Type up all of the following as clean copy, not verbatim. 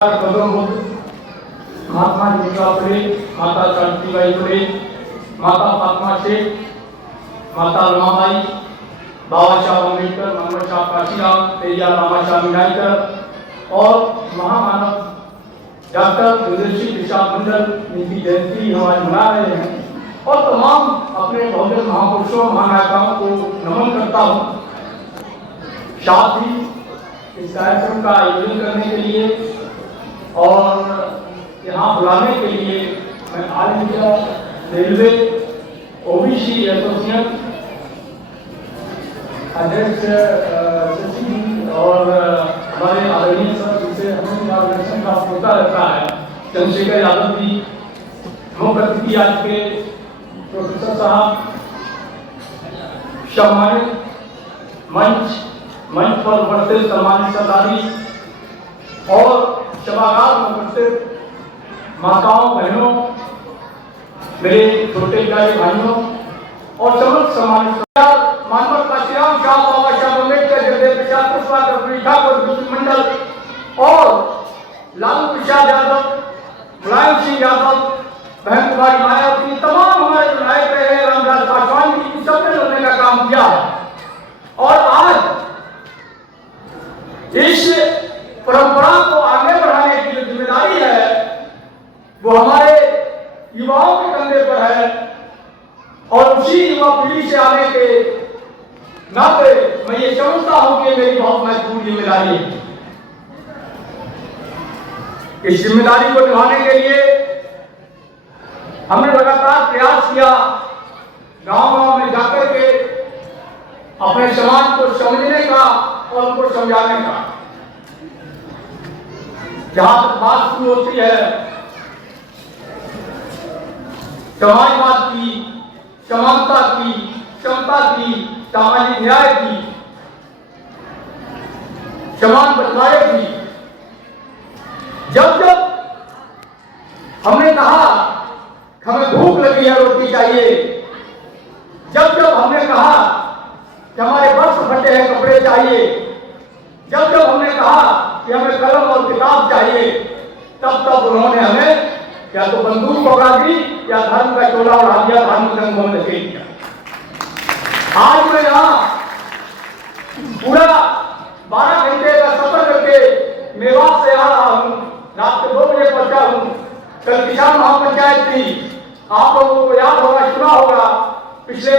गौतम बुद्ध, महात्मा ज्योतिबा फुले, माता सावित्रीबाई फुले, माता फातिमा शेख, माता रमाबाई, बाबा साहब अम्बेडकर, मोहम्मद शाह काशीराम, तेजा रामाशाह मिनाईकर और महामानव डॉक्टर युधिष्ठिर प्रसाद मंडल, जिनकी जयंती हम आज मना रहे हैं, और तमाम अपने बहुजन महापुरुषों महानायकों को नमन करता हूँ। साथ ही इस कार्यक्रम का आयोजन करने के लिए और यहाँ बुलाने के लिए मैं all India railway OBC association अध्यक्ष और हमारे आदरणीय सर, जिसे हमें मार्गदर्शन का होता रहता है, चंद्रशेखर यादव जी, मुख्य अतिथि आज के प्रोफेसर साहब, सम्मानित मंच पर उपस्थित सम्मानित सरदारी और सभागार में उपस्थित माताओं, बहनों, मेरे छोटे प्यारे भाइयों और समस्त सम्मानित मानवता श्याम शाह, बाबा साहब अम्बेडकर, जगदेव प्रसाद कुशवाहा, कर्पूरी ठाकुर, विष्णु मंडल और लालू प्रसाद यादव, मुलायम सिंह यादव, बहन कुमारी मायावती, तमाम हमारे जो नायक रहे, रामदास पासवान जी, सबने लड़ने का काम किया है। और आज इस परंपरा को आगे बढ़ाने की जो जिम्मेदारी है वो हमारे युवाओं के कंधे पर है, और उसी युवा पीढ़ी से आने के नाते मैं ये समझता हूं कि मेरी बहुत महत्वपूर्ण जिम्मेदारी है। इस जिम्मेदारी को निभाने के लिए हमने लगातार प्रयास किया, गांव-गांव में जाकर के अपने समाज को समझने का और उनको समझाने का। जहां तक बात शुरू होती है समाजवाद की, समानता की, समता की, सामाजिक न्याय की, समान बंटवारे की, जब जब हमने कहा हमें भूख लगी है, रोटी चाहिए, जब जब हमने कहा कि हमारे वस्त्र फटे हैं, कपड़े चाहिए, जब जब हमने कहा कि हमें कलम और किताब चाहिए, तब तब उन्होंने हमें या तो बंदूक पकड़ा दी या धर्म का चोला उड़ा दिया, धार्मिक रंगों में लपेट दिया। आज मैं यहाँ पूरा 12 घंटे का सफर करके मेवात से आ रहा हूँ, रात के 2 बजे पहुंचा हूँ। कल किसान महापंचायत थी, आप लोगों को याद होगा, सुना होगा, पिछले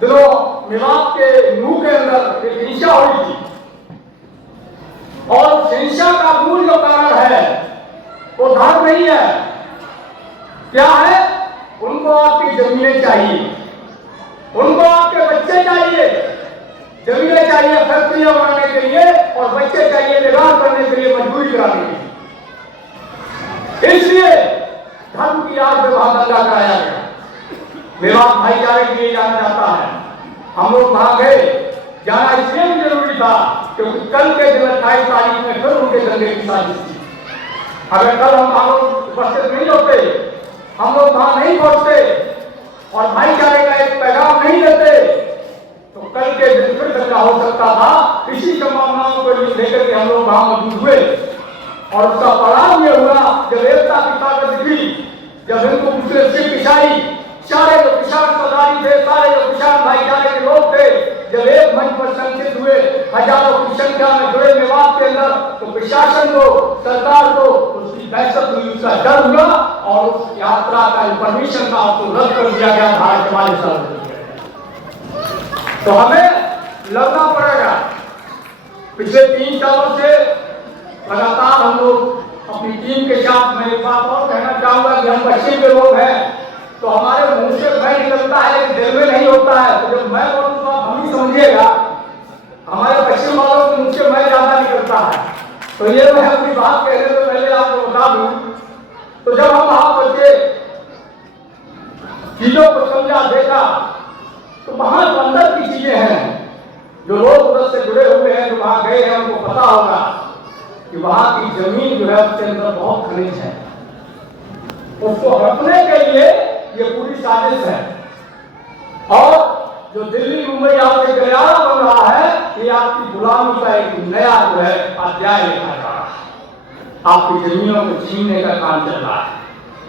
दिनों मेवात के मुंह के अंदर एक हिंसा हुई थी, और हिंसा का मूल जो कारण है वो धर्म नहीं है। क्या है? उनको आपकी जमीनें चाहिए, उनको आपके बच्चे चाहिए, जमीनें चाहिए फैक्ट्रियां बनाने के लिए, और बच्चे चाहिए बेगार करने के लिए, मजबूरी कराने के लिए। इसलिए धर्म की आग में वहां दंगा कराया गया। मेवात भाईचारे के लिए जाना जाता है, हम लोग वहां गए, जाना इसलिए भी जरूरी था क्योंकि कल के दिन 28 तारीख में फिर उनके दंगे की साजिश थी। अगर कल हम लोग उपस्थित नहीं होते, हम लोग वहां नहीं पहुंचते और भाईचारे का एक पैगाम नहीं देते, तो कल के दिन फिर दंगा हो सकता था। इसी संभावनाओं को लेकर के हम लोग वहां मौजूद हुए, और उसका परिणाम ये हुआ जब एकता की ताकत दिखी, जब हिंदू मुस्लिम सिख ईसाई सारे जो किसान सरदारी थे, सारे जो किसान भाईचारे के लोग थे, जब एक मंच पर संचित हुए, हजारों की संख्या में जुड़े मेवात के अंदर, तो प्रशासन को, सरकार को उसकी दहशत हुई, उसका डर हुआ, और उस यात्रा का परमिशन था उसको रद्द कर दिया गया था 44 साल। तो हमें लड़ना पड़ेगा। पिछले 3 सालों से लगातार हम लोग अपनी टीम के साथ, मैं एक बात और कहना चाहूंगा कि हम पश्चिम के लोग हैं, तो हमारे मुंह से मैं निकलता है लेकिन दिल में नहीं होता है। तो जब मैं बोलूँ तो आप हम ही समझिएगा, हमारे पश्चिम वालों के मुंह से मैं ज्यादा निकलता है। तो ये मैं अपनी बात कहने से पहले आपको बता दूं, तो जब हम वहां पहुंचे, चीजों को समझा, देखा, तो वहां अंदर की चीजें हैं जो लोग उधर से जुड़े हुए हैं, जो वहां गए हैं, उनको पता होगा कि वहां की जमीन जो है उसके अंदर बहुत खनिज है। उसको हड़पने के लिए ये पूरी साजिश है, और जो दिल्ली मुंबई आपके गलियारा बन रहा है, ये आपकी गुलामी का एक नया जो है अध्याय लिखा जा रहा है। आपकी जमीनों को छीनने का काम चल रहा है।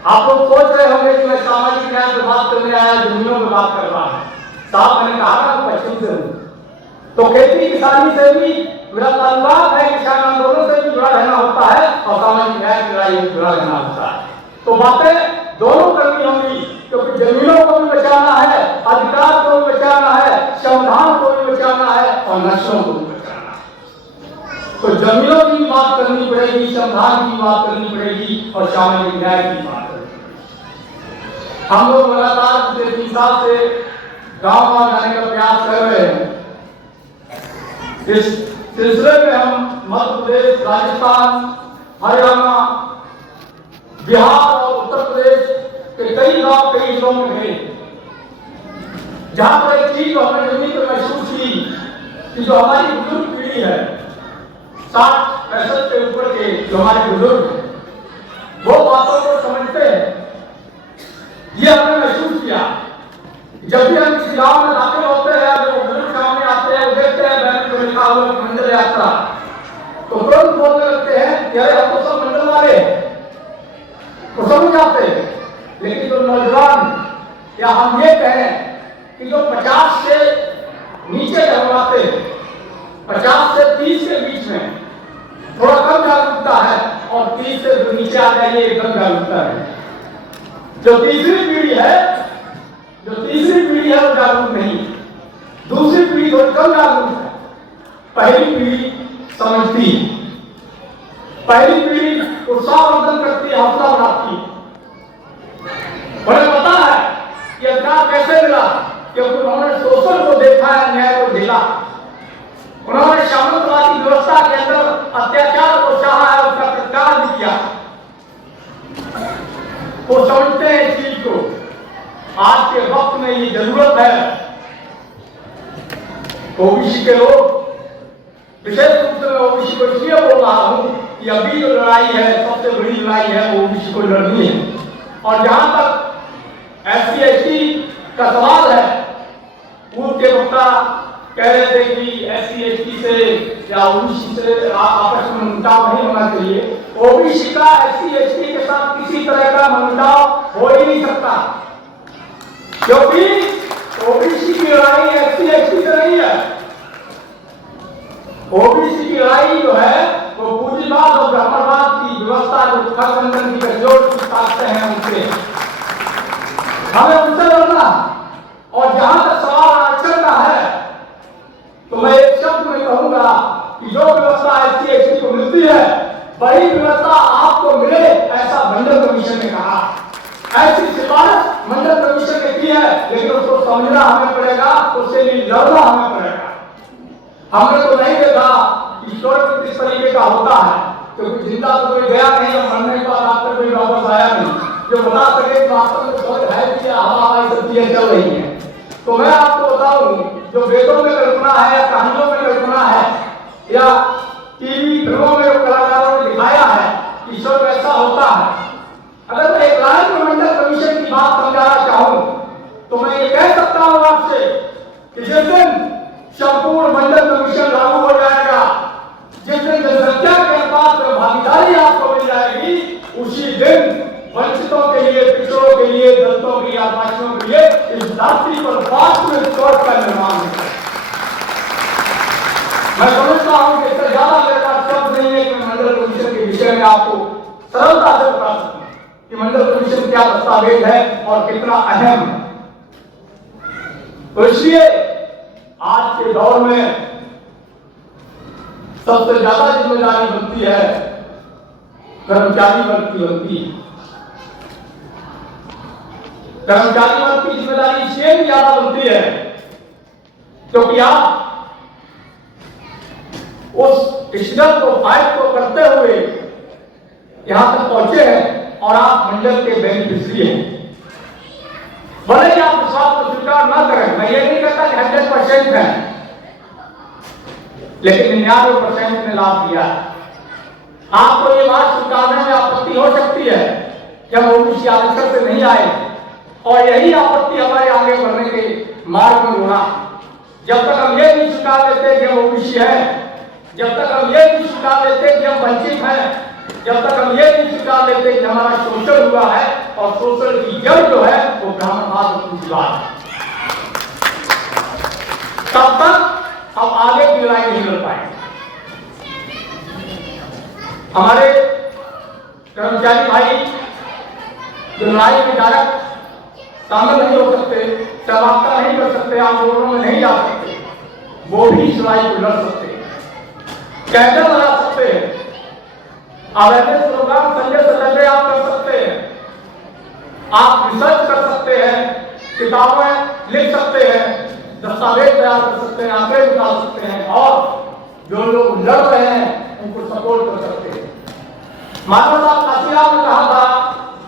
आप लोग सोच रहे होंगे कि मैं सामाजिक न्याय पर बात करने आया, जमीनों पर बात कर रहा हूं। साहब मैंने कहा ना पश्चिम से हूं, तो खेती किसानी से भी मेरा ताल्लुक है, किसान आंदोलन से भी जुड़ा रहना होता है और सामाजिक न्याय की लड़ाई में जुड़ा रहना होता है। तो बातें दोनों करनी होंगी, क्योंकि जमीनों को भी बचाना है, अधिकार को भी बचाना है, संविधान को भी बचाना है और नस्लों को भी बचाना है। तो जमीनों की बात करनी पड़ेगी, संविधान की बात करनी पड़ेगी और सामाजिक न्याय की बात करनी पड़ेगी। हम लोग लगातार पिछले 3 साल से गांव जाने का प्रयास कर रहे हैं। इस सिलसिले में हम मध्य प्रदेश, राजस्थान, हरियाणा, बिहार और उत्तर प्रदेश के कई गांव, कई जिलों में गए, जहां पर एक चीज हमने जमीन पर महसूस की कि जो हमारी बुजुर्ग पीढ़ी है, 60-65 के ऊपर के जो हमारे बुजुर्ग हैं, वो बातों को समझते हैं। ये हमने महसूस किया। जब भी हम किसी गांव में दाखिल होते हैं, जो बुजुर्ग सामने आते हैं, देखते हैं बैंक में लिखा हुआ मंडल यात्रा, तो तुरंत बोलने लगते हैं कि अरे हम तो सब मंडल वाले तो समझ जाते हैं। लेकिन जो नौजवान या हम ये कहें कि जो 50 से नीचे डरवाते हैं, 50 से 30 के बीच में थोड़ा कम जागरूकता है और 30 से जो नीचे आ जाइए एकदम जागरूकता है। जो तीसरी पीढ़ी है वो जागरूक नहीं, दूसरी पीढ़ी थोड़ी कम जागरूक है, पहली पीढ़ी समझती है, पहली पीढ़ी उत्साहवर्धन करती है, हौसला बढ़ाती है। उन्हें पता है कि अधिकार कैसे मिला, क्योंकि उन्होंने शोषण को देखा है, न्याय को झेला। उन्होंने सामंतवादी व्यवस्था के अंदर अत्याचार को चाहा है, उसका प्रतिकार भी किया। वो समझते हैं इस चीज को। आज के वक्त में ये जरूरत है ओबीसी के लोग, विशेष रूप से मैं ओबीसी को इसलिए बोल रहा हूं कि अभी जो लड़ाई है, सबसे बड़ी लड़ाई है, वो ओबीसी को लड़नी है। और जहां तक SC/ST का सवाल है, पूर्व के वक्ता कह रहे थे कि SC/ST से या ओबीसी से आपस में मनमुटाव नहीं होना चाहिए। ओबीसी का SC/ST के साथ किसी तरह का मनमुटाव हो ही नहीं सकता, क्योंकि ओबीसी की लड़ाई SC/ST से नहीं है। ओबीसी की लड़ाई जो है वो पूंजीवाद और ब्राह्मणवाद की व्यवस्था, जो गठबंधन की गठजोड़ की ताकतें हैं, उनसे हमें उनसे लड़ना। और जहां तक सवाल आरक्षण का है, तो मैं एक शब्द में कहूंगा कि जो व्यवस्था SC/ST को मिलती है, वही व्यवस्था आपको मिले, ऐसा मंडल कमीशन ने कहा। ऐसी सिफारिश मंडल कमीशन ने की है, लेकिन उसको समझना हमें पड़ेगा, उससे लिए लड़ना हमें पड़ेगा। हमने तो नहीं देखा कि स्वर्ग किस तरीके का होता है, क्योंकि जिंदा तो कोई गया नहीं और मरने के बाद डॉक्टर कोई वापस आया नहीं जो बता सके कि वास्तव में स्वर्ग है कि हवा सब चीजें चल रही हैं। तो मैं आपको बताऊं, जो वेदों में कल्पना है, कहानियों में कल्पना है, या टीवी फिल्मों में कलाकारों ने दिखाया है कि स्वर्ग ऐसा होता है। अगर मैं एक लाइन में मंडल कमीशन की बात समझाना चाहूं, तो मैं ये कह सकता हूं आपसे कि जिस दिन संपूर्ण मंडल कमीशन लागू हो जाएगा, जिस दिन जनसंख्या के अनुपात में भागीदारी आपको मिल जाएगी, उसी दिन वंचितों के लिए, पिछड़ों के लिए, दलितों के लिए, आदिवासियों के लिए इस धरती पर वास्तविक स्वर्ग का निर्माण होगा। मैं समझता हूं कि इससे ज्यादा मेरे पास शब्द नहीं है कि मैं मंडल कमीशन के विषय में आपको सरलता से बता सकूं कि मंडल कमीशन क्या दस्तावेज है और कितना अहम है। तो इसलिए आज के दौर में सबसे ज्यादा जिम्मेदारी बनती है कर्मचारी वर्ग की बनती है। कर्मचारी वर्ग की जिम्मेदारी इसलिए भी ज्यादा बनती है क्योंकि आप उस स्ट्रगल को, फाइट को करते हुए यहां तक पहुंचे हैं और आप मंडल के बेनिफिशियरी हैं। भले ही आप इस बात को स्वीकार न करें, मैं ये नहीं कहता कि 100% है, लेकिन 99% ने लाभ दिया है। आपको ये बात स्वीकारने में आपत्ति हो सकती है कि हम ओबीसी आरक्षण से नहीं आए, और यही आपत्ति हमारे आगे बढ़ने के मार्ग में होना। जब तक हम ये नहीं स्वीकार लेते कि हम ओबीसी हैं, जब तक हम ये नहीं स्वीकार लेते कि हम वंचित हैं, जब तक हम ये नहीं स्वीकार लेते कि हमारा शोषण हुआ है और शोषण की जड़ जो है वो ब्राह्मणवाद और पूंजीवाद है, तब तक हम आगे की लड़ाई नहीं लड़ पाएंगे। हमारे कर्मचारी भाई जो लड़ाई में डायरेक्ट शामिल नहीं हो सकते, सहभागिता नहीं कर सकते, आंदोलनों में नहीं जा सकते, वो भी इस लड़ाई को लड़ सकते हैं, कैंडल लगा सकते हैं, अवेयरनेस प्रोग्राम संजय से पहले आप कर सकते हैं, आप रिसर्च कर सकते हैं, किताबें लिख सकते हैं, दस्तावेज तैयार कर सकते हैं, आंकड़े निकाल सकते हैं और जो लोग लड़ रहे हैं उनको सपोर्ट कर सकते हैं। मानव साहब काशीराम ने कहा था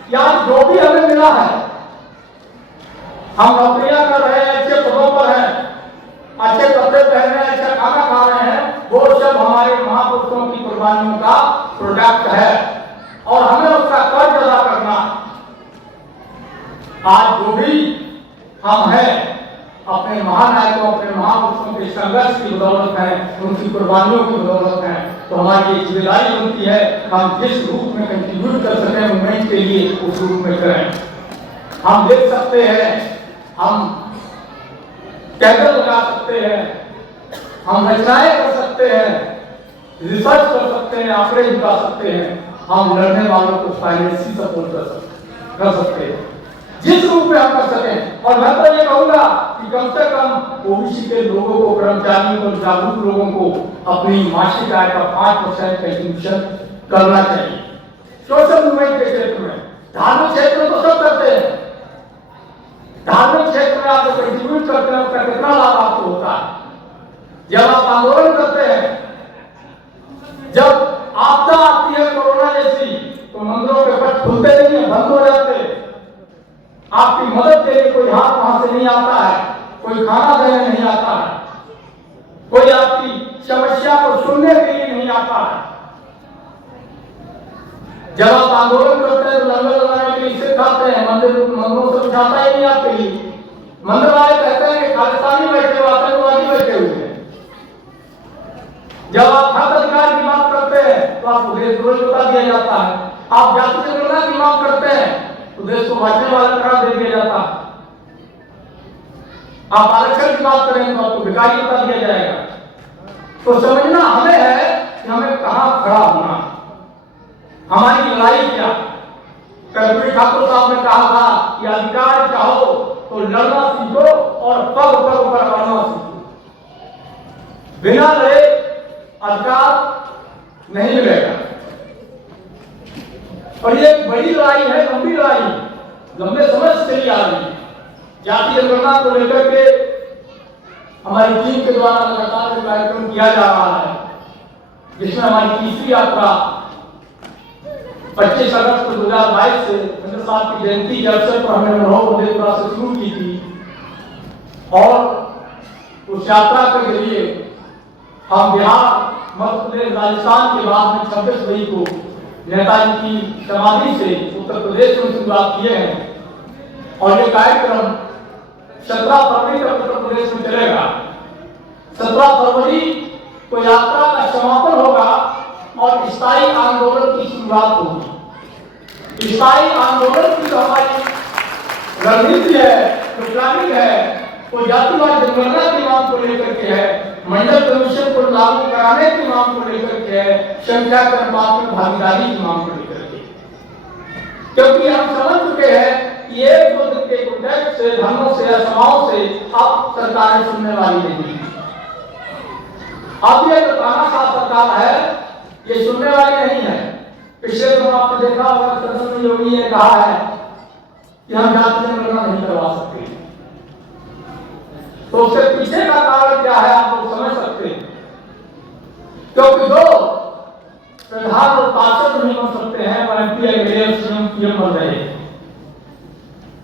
कि आज जो भी हमें मिला है, हम नौकरियां कर रहे हैं, अच्छे पदों पर हैं, अच्छे कपड़े पहन रहे हैं, अच्छा खाना खा रहे हैं, वो सब हमारे महापुरुषों की कुर्बानियों का प्रोडक्ट है और हमें उसका कर्ज अदा करना। आज जो भी हम हैं अपने महानायकों, अपने महापुरुषों के संघर्ष की बदौलत है, उनकी कुर्बानियों की बदौलत है, तो हमारी एक जिम्मेदारी बनती है हम जिस रूप में कंट्रीब्यूट कर सकें मूवमेंट के लिए उस रूप में करें। हम देख सकते हैं, हम कैंडल लगा सकते हैं, हम रचनाएं कर सकते हैं, रिसर्च कर सकते हैं, आंकड़े जुटा सकते हैं, हम लड़ने वालों को फाइनेंशियल सपोर्ट कर सकते हैं जिस रूप में हम कर सकें। और मैं तो ये कहूंगा कि कम से कम ओबीसी के लोगों को, कर्मचारियों को, जागरूक लोगों को अपनी मासिक आय का 5% कंट्रीब्यूशन करना चाहिए। सोशल मूवमेंट के क्षेत्र में, धार्मिक क्षेत्र में तो सब करते हैं, धार्मिक क्षेत्र में आप जो कंट्रीब्यूट करते हैं उसका कितना लाभ आपको होता है। जब आप आंदोलन करते हैं, जब आपदा आती है कोरोना जैसी, तो मंदिरों के पट खुलते नहीं है, बंद हो जाते हैं, आपकी मदद के लिए कोई हाथ वहां से नहीं आता है, कोई खाना देने नहीं आता है, कोई आपकी समस्या को सुनने के लिए नहीं आता है। जब आप आंदोलन करते हैं तो लंगर लगाने के लिए सिर खाते हैं, मंदिरों से उठाता ही नहीं आपके लिए। मंदिर वाले कहते हैं कि खालिस्तानी बैठे हुए, आतंकवादी बैठे हुए हैं। जब आप हक अधिकार की बात करते हैं तो आपको देशद्रोही बता दिया जाता है। आप जाति जनगणना की मांग करते हैं तो देश को बांटने वाला करार दे दिया जाता है। आप आरक्षण की बात करें तो आपको भिखारी बता दिया जाएगा। तो समझना हमें है कि हमें कहां खड़ा होना, हमारी लड़ाई क्या। कर्पूरी ठाकुर साहब ने कहा था कि अधिकार चाहो तो लड़ना सीखो और पग पग पर लड़ना सीखो। बिना लड़े अधिकार नहीं मिलेगा। और ये एक बड़ी लड़ाई है, लंबी लड़ाई, लंबे समय से चली आ रही है। जाति जनगणना को लेकर के हमारी टीम के द्वारा लगातार जो कार्यक्रम किया जा रहा है, जिसमें हमारी तीसरी यात्रा 25 अगस्त 2022 से चंद्र साहब की जयंती के अवसर पर हमने मधेपुरा से शुरू की थी और उस यात्रा के जरिए हम बिहार, मध्य प्रदेश, राजस्थान के बाद में 26 मई को नेताजी की समाधि से उत्तर प्रदेश में शुरुआत किए हैं और ये कार्यक्रम 17 फरवरी तक उत्तर प्रदेश में चलेगा। 17 फरवरी को यात्रा का समापन होगा और स्थायी आंदोलन की शुरुआत होगी। स्थायी आंदोलन की जो हमारी रणनीति है, जो प्लानिंग है, वो जातिवाद जनगणना की मांग को लेकर के है, मंडल कमीशन को लागू कराने की मांग को लेकर के है, संख्या के अनुपात में भागीदारी की मांग को लेकर के। क्योंकि हम समझ चुके हैं कि एक दो दिन के प्रोटेस्ट से, धर्मों से या सभाओं से अब सरकारें सुनने वाली नहीं है। अब ये जो तानाशाह सरकार है ये सुनने वाली नहीं है। पिछले दिनों आपने देखा होगा सदन में योगी ने कहा है कि हम जाति जनगणना नहीं करवा सकते। तो उसके पीछे का कारण क्या है आप लोग समझ सकते हैं। क्योंकि जो प्रधान और पार्षद नहीं बन सकते हैं वो एमपी, एमएलए, सीएम, पीएम बन रहे हैं।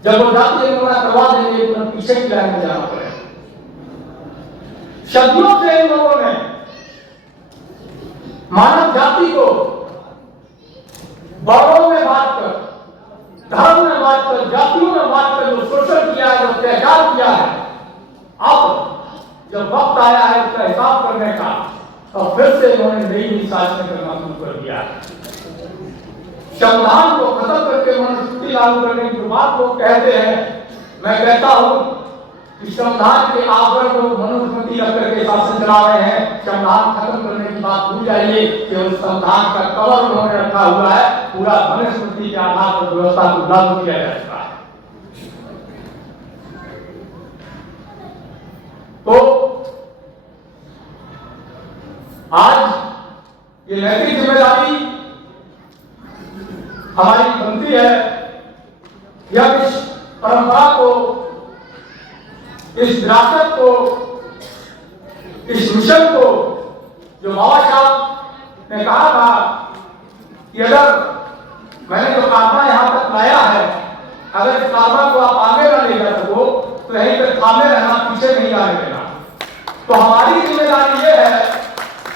जब वो जाति जनगणना करवा देंगे तो पीछे की लाइन में जाना पड़ेगा। सदियों से इन लोगों ने मानव जाति को वर्णों में बांटकर, धर्म में बांटकर, जातियों में बांटकर जो शोषण किया है, जो अत्याचार किया है, अब जब वक्त आया है उसका हिसाब करने का, तो फिर से इन्होंने नई नई साजिशें करना शुरू कर दिया है। संविधान को खत्म करके मनुस्मृति लागू करने की बात लोग कहते हैं, मैं कहता हूं कि संविधान के आवरण को मनुस्मृति रख करके शासन चला रहे हैं। संविधान खत्म करने की बात भूल जाइए कि उस संविधान का कवर उन्होंने रखा हुआ है, पूरा मनुस्मृति के आधार पर व्यवस्था को लागू किया जा सकता है। तो आज ये नैतिक जिम्मेदारी हमारी बनती है कि हम इस परंपरा को, इस विरासत को, इस मिशन को, जो बाबा साहब ने कहा था कि अगर मैंने जो कारवा यहां तक लाया है, अगर इस कारवा को आप आगे न ले जा सको तो यहीं पर थामे रहना, पीछे नहीं आने देना। तो हमारी जिम्मेदारी ये है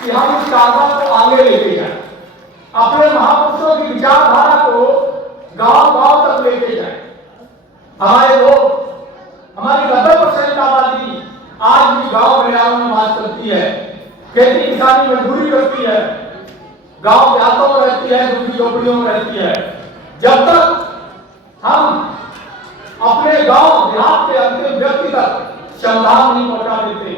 कि हम इस कारवा को आगे लेके जाए, अपने महापुरुषों की विचारधारा को गांव-गांव तक लेके जाए। हमारे लोग, हमारी 90% आबादी आज भी गांव गलियारों में बात करती है, खेती किसानी मजदूरी करती है, गांव देहातों में रहती है, झुग्गी झोपड़ियों में रहती है। जब तक हम अपने गांव देहात के अंतिम व्यक्ति तक संविधान नहीं पहुंचा देते,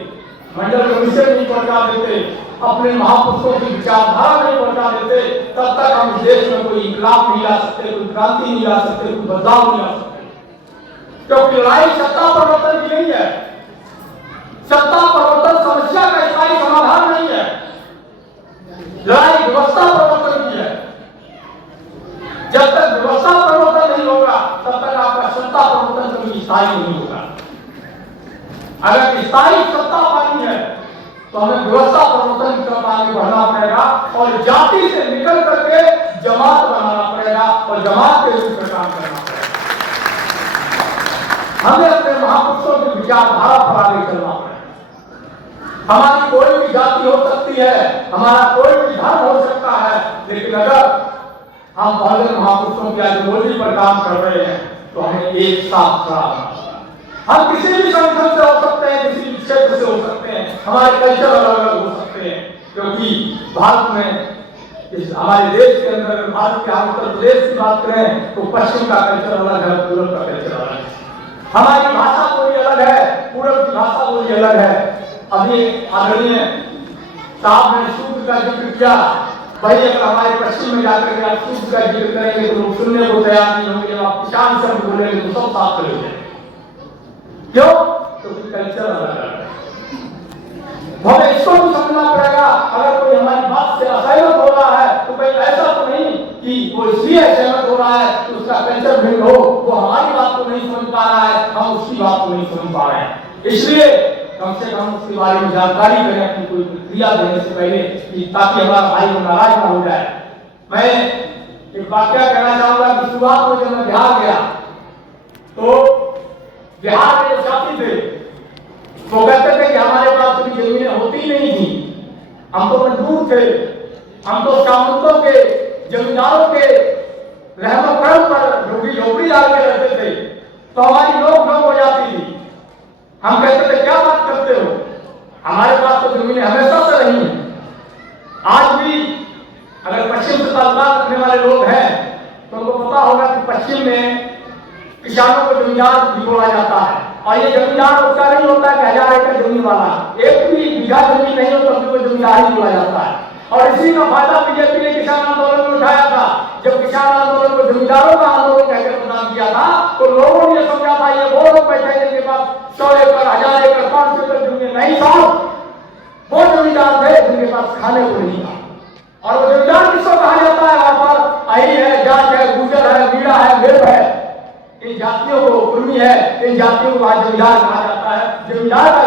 मंडल कमीशन नहीं पहुंचा देते, अपने महापुरुषों की विचारधारा नहीं पहुंचा देते, तब तक हम इस देश में कोई इंकलाब नहीं ला सकते, कोई क्रांति नहीं ला सकते, कोई बदलाव नहीं ला सकते। क्योंकि लड़ाई सत्ता परिवर्तन की नहीं है, सत्ता परिवर्तन समस्या का स्थायी समाधान नहीं है, लड़ाई व्यवस्था परिवर्तन की है। जब तक व्यवस्था परिवर्तन नहीं होगा तब तक आपका सत्ता परिवर्तन कभी स्थायी नहीं होगा। अगर स्थायी सत्ता पानी है तो हमें व्यवस्था परिवर्तन की तरफ आगे बढ़ना पड़ेगा और जाति से निकल करके जमात बनाना पड़ेगा और जमात के रूप में काम करना पड़ेगा। हमें अपने महापुरुषों की विचारधारा पर आगे चलना पड़ेगा। हमारी कोई भी जाति हो सकती है, हमारा कोई भी धर्म हो सकता है, लेकिन अगर हम पहले महापुरुषों की आइडियोलॉजी पर काम कर रहे हैं तो हमें एक साथ खड़ा होना। हम किसी भी संगठन से हो सकते हैं, किसी भी क्षेत्र से हो सकते हैं, हमारे कल्चर अलग अलग हो सकते हैं, क्योंकि भारत में, इस हमारे देश के अंदर, भारत के हम उत्तर प्रदेश की बात करें तो पश्चिम का कल्चर अलग है, पूर्व का कल्चर अलग है। हमारी भाषा बोली अलग है, पूर्व की भाषा बोली अलग है। अभी आदरणीय साहब ने सूत्र का जिक्र किया, भाई अगर हमारे पश्चिम में जाकर के आप सूत्र का जिक्र करेंगे तो लोग सुनने को तैयार नहीं होंगे, जब आप किसान शब्द बोलेंगे तो सब साफ करेंगे। क्यों? क्योंकि कल्चर अलग है। हमें इसको भी समझना पड़ेगा। अगर कोई हमारी बात से असहमत हो रहा है तो भाई ऐसा तो नहीं कि वो इसलिए असहमत हो रहा है कि उसका कल्चर भिन्न हो, वो हमारी बात को नहीं समझ पा रहा है, हम उसकी बात को नहीं समझ पा रहे हैं। इसलिए कम से कम उसके बारे में जानकारी करें अपनी कोई प्रतिक्रिया देने से पहले, कि ताकि हमारा भाई को नाराज ना हो जाए। मैं एक वाक्य कहना चाहूंगा कि शुरुआत में जब मैं बिहार गया तो बिहार के जो साथी थे वो कहते थे कि हमारे पास कोई जमीनें होती नहीं थी, हम तो मजदूर थे, हम तो सामंतों के, जमींदारों के रहमो करम पर झुग्गी झोपड़ी डाल के रहते थे, तो हमारी नोक झोंक हो जाती थी। हम कहते थे क्या बात करते हो, हमारे पास तो जमीनें हमेशा से रही हैं। आज भी अगर पश्चिम से ताल्लुकात रखने वाले लोग हैं तो उनको पता होगा कि पश्चिम में किसानों को जमींदार भी बोला जाता है, और ये जमींदार उसका नहीं होता कि 1000 एकड़ जमीन वाला, एक भी बीघा जमीन नहीं हो तो उसको जमींदार ही बोला जाता है। और इसी का फायदा बीजेपी ने किसान आंदोलन में उठाया था। जब किसान आंदोलन को जमींदारों का आंदोलन कहकर प्रदान किया था तो लोगों ने समझा था ये वो लोग बैठे जिनके पास 100 एकड़, 1000 एकड़, 500 एकड़ जमीन नहीं था, वो जमींदार थे जिनके पास खाने को नहीं था। और वो जमींदार किसको कहा जाता है? वहां पर आई है, जाट है, गुर्जर है, मीणा है, देव है, इन जातियों को, कुर्मी है, इन जातियों को आज जमींदार कहा जाता है। जमींदार का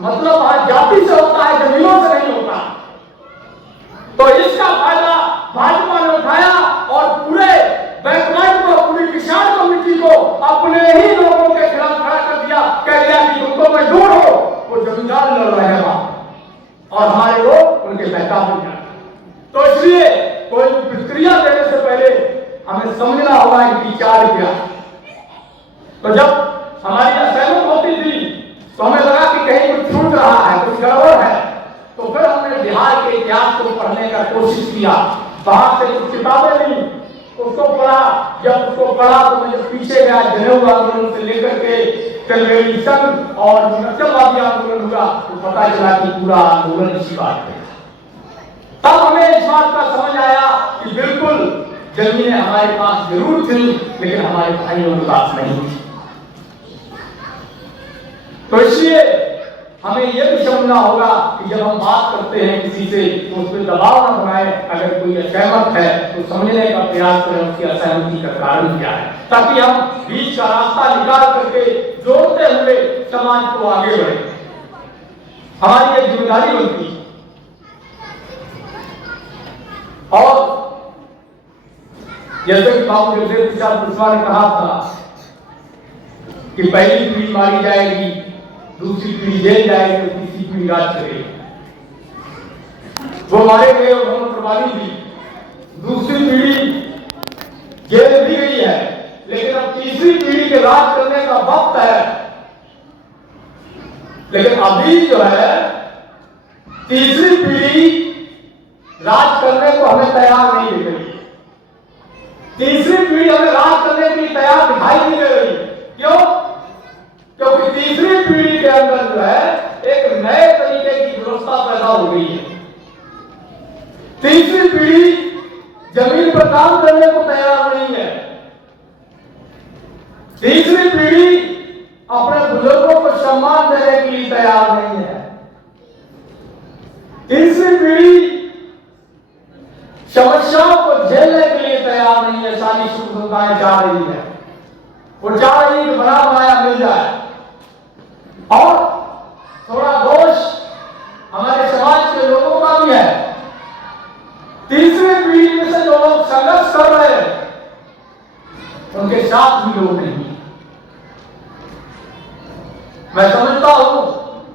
मतलब आज जाति से होता है, जमीनों से नहीं होता। तो इसका फायदा भाजपा ने उठाया और पूरे बैकवर्ड को, पूरी किसान कमेटी को अपने ही लोगों के खिलाफ खड़ा कर दिया, कह दिया कि तुम तो मजदूर हो, वो जमींदार लड़ रहे हैं और हमारे लोग उनके बहका हो जाए। तो इसलिए कोई प्रतिक्रिया देने से पहले हमें समझना होगा कि विचार क्या। तो जब हमारी असहमत होती थी तो हमें लगा कि कहीं कुछ छूट रहा है, कुछ गड़बड़ है, तो फिर हमने बिहार के इतिहास को पढ़ने का कोशिश किया। बाहर से कुछ किताबें ली, उस उसको पढ़ा। जब उसको पढ़ा तो मैं जब पीछे गया जनेऊ आंदोलन से लेकर के तेलवेली संघ और नक्सलवादी आंदोलन हुआ तो पता चला कि पूरा आंदोलन इसी बात पे था। तब हमें इस बात का समझ आया कि बिल्कुल जमीनें हमारे पास जरूर थी लेकिन हमारे भाइयों के पास नहीं थी। तो इसलिए हमें यह भी समझना होगा कि जब हम बात करते हैं किसी से तो उस पर दबाव न बनाए। अगर कोई असहमत है तो समझने का प्रयास करें उसकी असहमति का कारण क्या है, ताकि हम बीच का रास्ता निकाल करके जोड़ते हुए समाज को आगे बढ़े। हमारी एक जिम्मेदारी बनती है। और जैसे कि बाबू जगदेव प्रसाद कुशवाहा ने कहा था कि पहली पीढ़ी मारी जाएगी, दूसरी पीढ़ी जेल जाएगी और तीसरी पीढ़ी राज करेगी। वो मारे गए और हम कुर्बानी दी। दूसरी पीढ़ी जेल भी गई है लेकिन अब तीसरी पीढ़ी के राज करने का वक्त है। लेकिन अभी जो है तीसरी पीढ़ी राज करने को हमें तैयार नहीं दिख रही। तीसरी पीढ़ी हमें राज करने के लिए तैयार दिखाई नहीं दे रही। क्यों? क्योंकि तीसरी पीढ़ी के अंदर जो है एक नए तरीके की व्यवस्था पैदा हो गई है। तीसरी पीढ़ी जमीन पर काम करने को तैयार नहीं है। तीसरी पीढ़ी अपने बुजुर्गों को सम्मान देने के लिए तैयार नहीं है। तीसरी पीढ़ी समस्याओं को झेलने के लिए तैयार नहीं है। सारी सुख सुविधाएं चाह रही है, वो चाह रही है कि बना बनाया मिल जाए। और थोड़ा दोष हमारे समाज के लोगों का भी है। तीसरी पीढ़ी में से जो लोग संघर्ष कर रहे हैं उनके साथ भी लोग नहीं। मैं समझता हूं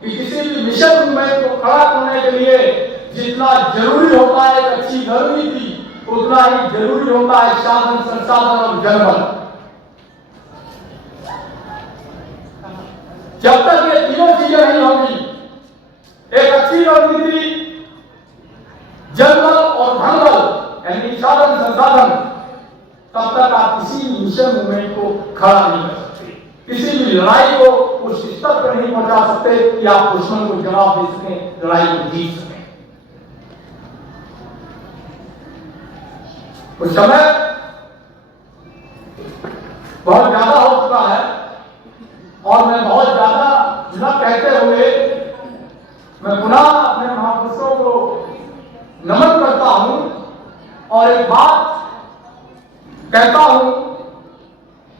कि किसी भी मिशन मूवमेंट को खड़ा करने के लिए जितना जरूरी होता है एक अच्छी रणनीति, उतना ही जरूरी होता है साधन संसाधन और जनबल। जब तक ये तीनों चीजें नहीं होंगी, एक अच्छी रणनीति, जनबल और धनबल यानी साधन संसाधन, तब तक आप किसी मिशन मूवमेंट को खड़ा नहीं कर सकते। किसी भी लड़ाई को उस स्तर पर नहीं पहुंचा सकते कि आप दुश्मन को जवाब दे सकें, लड़ाई को जीत सकें। उस समय बहुत ज्यादा हो चुका है और मैं बहुत ज्यादा न कहते हुए मैं पुनः अपने महापुरुषों को नमन करता हूं और एक बात कहता हूं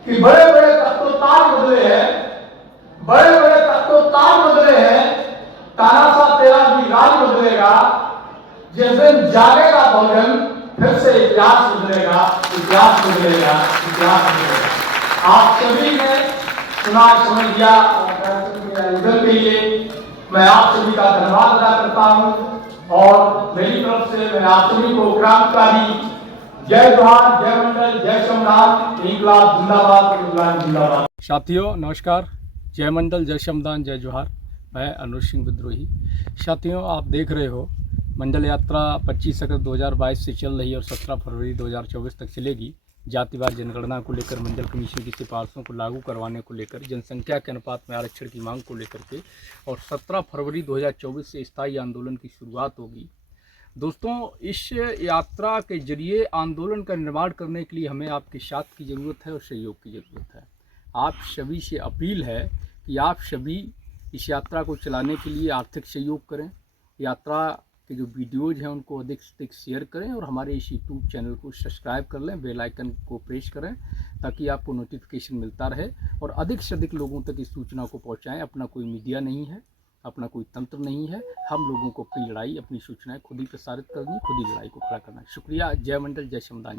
कि बड़े बड़े तख्तों-ताज बदले हैं, बड़े बड़े तख्तों-ताज बदले हैं, तानाशाह तेरा भी राज बदलेगा। जिस दिन जागेगा भवन फिर से इतिहास बदलेगा, इतिहास बदलेगा, इतिहास बदलेगा। आप सभी ने सुना, समझ लिया और के लिए मैं आप सभी का धन्यवाद अदा करता हूं और मेरी तरफ से मैं आप सभी को क्रांतिकारी जय जोहार, जय मंडल, जय श्रमदान, इंकलाब जिंदाबाद, इंकलाब जिंदाबाद। साथियों नमस्कार, जय मंडल, जय श्रमदान, जय जोहार। मैं अनुज सिंह विद्रोही। साथियों आप देख रहे हो मंडल यात्रा 25 अगस्त 2022 से चल रही है और 17 फरवरी 2024 तक चलेगी। जातिवार जनगणना को लेकर, मंडल कमीशन की सिफारिशों को लागू करवाने को लेकर, जनसंख्या के अनुपात में आरक्षण की मांग को लेकर के और 17 फरवरी 2024 से स्थायी आंदोलन की शुरुआत होगी। दोस्तों इस यात्रा के जरिए आंदोलन का निर्माण करने के लिए हमें आपके साथ की ज़रूरत है और सहयोग की ज़रूरत है। आप सभी से अपील है कि आप सभी इस यात्रा को चलाने के लिए आर्थिक सहयोग करें। यात्रा के जो वीडियोज़ हैं उनको अधिक से अधिक शेयर करें और हमारे इस यूट्यूब चैनल को सब्सक्राइब कर लें, बेल आइकन को प्रेस करें ताकि आपको नोटिफिकेशन मिलता रहे और अधिक से अधिक लोगों तक इस सूचना को पहुंचाएं। अपना कोई मीडिया नहीं है, अपना कोई तंत्र नहीं है। हम लोगों को अपनी लड़ाई, अपनी सूचनाएं खुद ही प्रसारित करनी, खुद ही लड़ाई को खड़ा करना। शुक्रिया। जय मंडल, जय श्रमदान।